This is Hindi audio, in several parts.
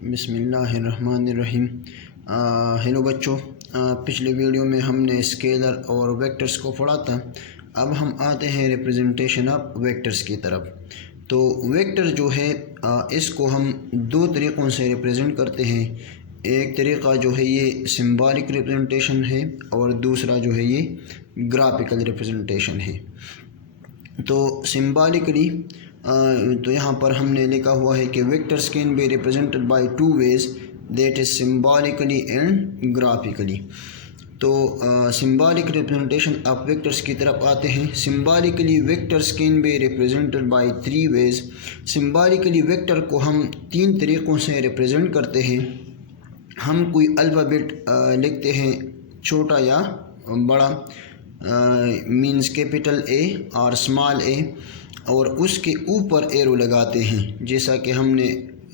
बिस्मिल्लाहिर्रहमानिर्रहीम। हेलो बच्चों, पिछले वीडियो में हमने स्केलर और वेक्टर्स को पढ़ा था। अब हम आते हैं रिप्रेजेंटेशन ऑफ वेक्टर्स की तरफ। तो वेक्टर जो है इसको हम दो तरीक़ों से रिप्रेजेंट करते हैं। एक तरीक़ा जो है ये सिंबॉलिक रिप्रेजेंटेशन है और दूसरा जो है ये ग्राफिकल रिप्रेजेंटेशन है। तो सिंबॉलिकली तो यहाँ पर हमने लिखा हुआ है कि vectors can be represented by two ways, that is symbolically and graphically. तो सिंबॉलिक रिप्रेजेंटेशन ऑफ वेक्टर्स की तरफ आते हैं। Symbolically vectors can be represented by three ways. Symbolically vector को हम तीन तरीक़ों से रिप्रेजेंट करते हैं। हम कोई अल्फ़ाबेट लिखते हैं, छोटा या बड़ा, मीन्स कैपिटल ए और स्मॉल ए, और उसके ऊपर एरो लगाते हैं, जैसा कि हमने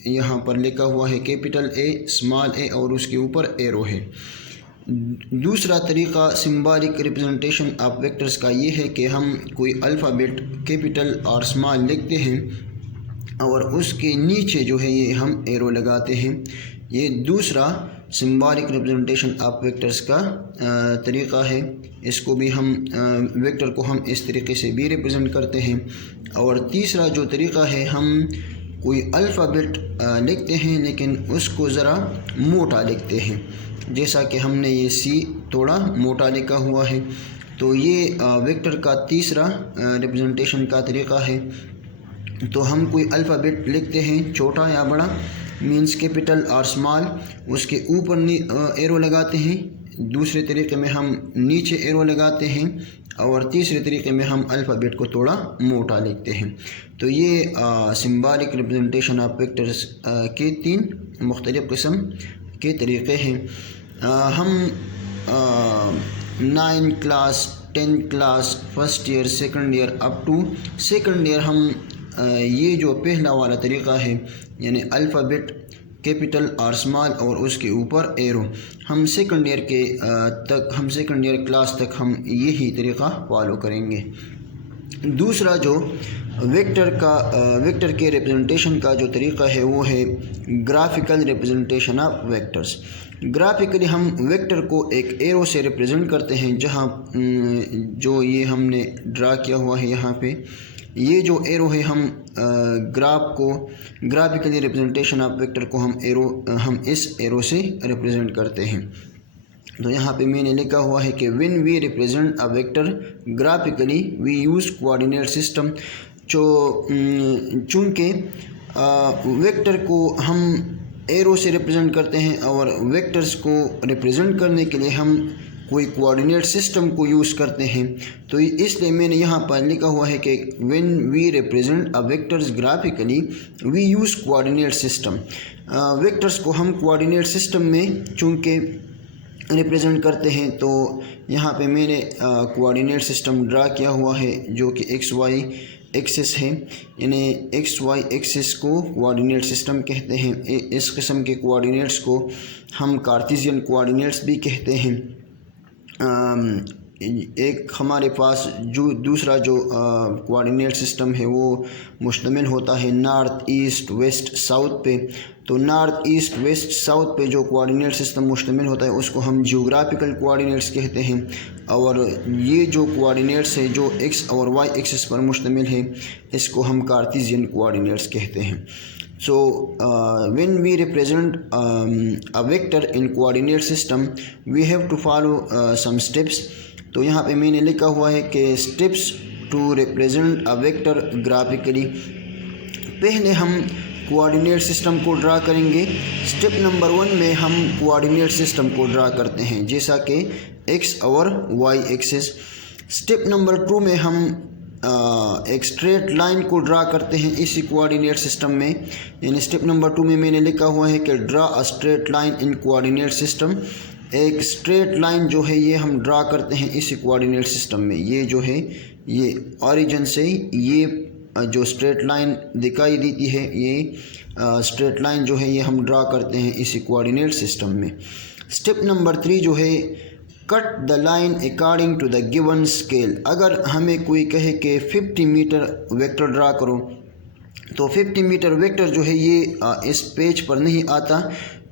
यहाँ पर लिखा हुआ है कैपिटल ए, स्मॉल ए और उसके ऊपर एरो है। दूसरा तरीक़ा सिंबॉलिक रिप्रेजेंटेशन ऑफ वेक्टर्स का ये है कि हम कोई अल्फ़ाबेट कैपिटल और स्मॉल लिखते हैं और उसके नीचे जो है ये हम एरो लगाते हैं। ये दूसरा सिंबॉलिक रिप्रेजेंटेशन ऑफ वेक्टर्स का तरीक़ा है। इसको भी हम वेक्टर को हम इस तरीके से भी रिप्रेजेंट करते हैं। और तीसरा जो तरीक़ा है, हम कोई अल्फ़ाबेट लिखते हैं लेकिन उसको ज़रा मोटा लिखते हैं, जैसा कि हमने ये सी थोड़ा मोटा लिखा हुआ है। तो ये वेक्टर का तीसरा रिप्रेजेंटेशन का तरीक़ा है। तो हम कोई अल्फ़ाबेट लिखते हैं, छोटा या बड़ा, मीन्स कैपिटल और स्मॉल, उसके ऊपर एरो लगाते हैं। दूसरे तरीके में हम नीचे एरो लगाते हैं और तीसरे तरीके में हम अल्फ़ाबेट को थोड़ा मोटा लिखते हैं। तो ये सिंबॉलिक रिप्रेजेंटेशन ऑफ वेक्टर्स के तीन मुख्तलिफ़ किस्म के तरीक़े हैं। हम 9 class, 10 class, first year, second year up to second year हम ये जो पहला वाला तरीक़ा है, यानी अल्फ़ाबेट कैपिटल और स्मॉल और उसके ऊपर एरो, हम सेकंड ईयर क्लास तक हम यही तरीक़ा फॉलो करेंगे। दूसरा जो वेक्टर के रिप्रेजेंटेशन का जो तरीक़ा है वो है graphical representation of vectors. Graphically हम वेक्टर को एक एरो से रिप्रेजेंट करते हैं, जहाँ जो ये हमने ड्रा किया हुआ है यहाँ पे, ये जो एरो है हम ग्राफिकली रिप्रेजेंटेशन ऑफ वेक्टर को हम इस एरो से रिप्रेजेंट करते हैं। तो यहाँ पे मैंने लिखा हुआ है कि when we represent a vector graphically we use coordinate system. चूँकि वेक्टर को हम एरो से रिप्रेजेंट करते हैं और वेक्टर्स को रिप्रेजेंट करने के लिए हम कोई कोऑर्डिनेट सिस्टम को यूज़ करते हैं, तो इसलिए मैंने यहाँ पर लिखा हुआ है कि when we represent a vectors graphically we use coordinate system. Vectors को हम कोऑर्डिनेट सिस्टम में चूँकि रिप्रेजेंट करते हैं, तो यहाँ पे मैंने कोऑर्डिनेट सिस्टम ड्रा किया हुआ है जो कि एक्स वाई एक्सिस है। यानी एक्स वाई एक्सिस को कोऑर्डिनेट सिस्टम कहते हैं। इस किस्म के कोऑर्डिनेट्स को हम कार्टेशियन कोऑर्डिनेट्स भी कहते हैं। एक हमारे पास जो दूसरा जो कोऑर्डिनेट सिस्टम है वो मुश्तमिल होता है नॉर्थ ईस्ट वेस्ट साउथ पे। तो नॉर्थ ईस्ट वेस्ट साउथ पे जो कोऑर्डिनेट सिस्टम मुश्तमिल होता है उसको हम जियोग्राफिकल कोऑर्डिनेट्स कहते हैं। और ये जो कोऑर्डिनेट्स है जो एक्स और वाई एक्सिस पर मुश्तमिल है, इसको हम कार्टेशियन कोऑर्डिनेट्स कहते हैं। So when we represent a vector in coordinate system we have to follow some steps। तो यहाँ पे मैंने लिखा हुआ है कि steps to represent a vector graphically। पहले हम कोऑर्डिनेट सिस्टम को ड्रा करेंगे। स्टेप नंबर 1 में हम कोऑर्डिनेट सिस्टम को ड्रा करते हैं, जैसा कि एक्स और वाई एक्सिस। स्टेप नंबर 2 में हम एक स्ट्रेट लाइन को ड्रा करते हैं इसी कोऑर्डिनेट सिस्टम में। यानी स्टेप नंबर 2 में मैंने लिखा हुआ है कि draw a straight line in coordinate system. एक स्ट्रेट लाइन जो है ये हम ड्रा करते हैं इसी कोऑर्डिनेट सिस्टम में। ये जो है ये ओरिजिन से ये जो स्ट्रेट लाइन दिखाई देती है, ये स्ट्रेट लाइन जो है ये हम ड्रा करते हैं इसी कोऑर्डिनेट सिस्टम में। स्टेप नंबर 3 जो है cut the line according to the given scale. अगर हमें कोई कहे कि 50 मीटर वेक्टर ड्रा करो, तो 50 मीटर वेक्टर जो है ये इस पेज पर नहीं आता,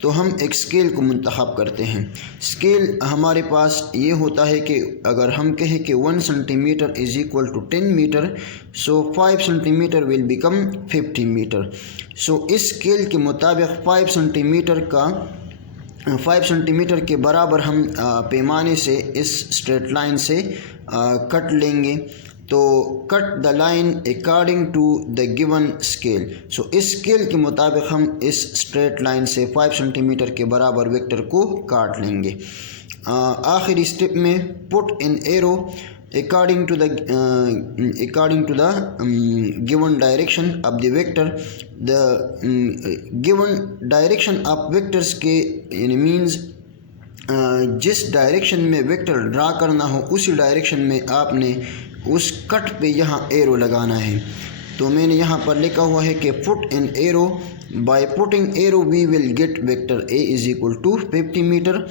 तो हम एक स्केल को मुंतखब करते हैं। स्केल हमारे पास ये होता है कि अगर हम कहें कि 1 centimetre is equal to 10 metre, so 5 centimetre will become 50 metre. So इस स्केल के मुताबिक 5 सेंटीमीटर के बराबर हम पैमाने से इस स्ट्रेट लाइन से कट लेंगे। तो cut the line according to the given scale. So इस स्केल के मुताबिक हम इस स्ट्रेट लाइन से 5 सेंटीमीटर के बराबर वेक्टर को काट लेंगे। आखिरी स्टेप में put in arrow according to the given direction of the vector। the given direction of vectors के मीन्स जिस डायरेक्शन में वेक्टर ड्रा करना हो उसी डायरेक्शन में आपने उस कट पे यहाँ एरो लगाना है। तो मैंने यहाँ पर लिखा हुआ है कि put in arrow, by putting arrow we will get vector A is equal to 50 metre.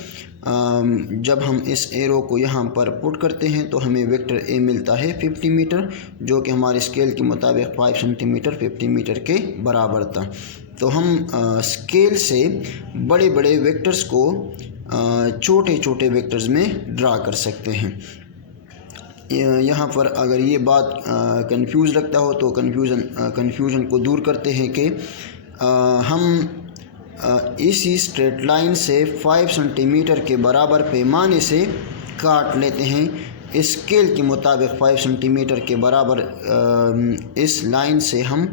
जब हम इस एरो को यहाँ पर पुट करते हैं तो हमें वेक्टर ए मिलता है 50 मीटर, जो कि हमारे स्केल के मुताबिक 5 सेंटीमीटर 50 मीटर के बराबर था। तो हम स्केल से बड़े बड़े वेक्टर्स को छोटे छोटे वेक्टर्स में ड्रा कर सकते हैं। यहाँ पर अगर ये बात कंफ्यूज लगता हो तो कन्फ्यूज़न को दूर करते हैं कि हम इसी स्ट्रेट लाइन से 5 सेंटीमीटर के बराबर पैमाने से काट लेते हैं। इस स्केल के मुताबिक 5 सेंटीमीटर के बराबर इस लाइन से हम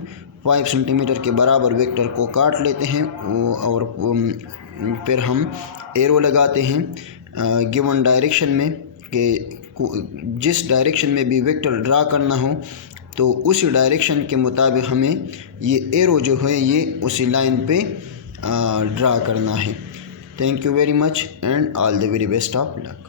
5 सेंटीमीटर के बराबर वेक्टर को काट लेते हैं और फिर हम एरो लगाते हैं गिवन डायरेक्शन में कि जिस डायरेक्शन में भी वेक्टर ड्रा करना हो तो उसी डायरेक्शन के मुताबिक हमें ये एरो जो है ये उसी लाइन पे ड्रा करना है। Thank you very much and all the very best of luck.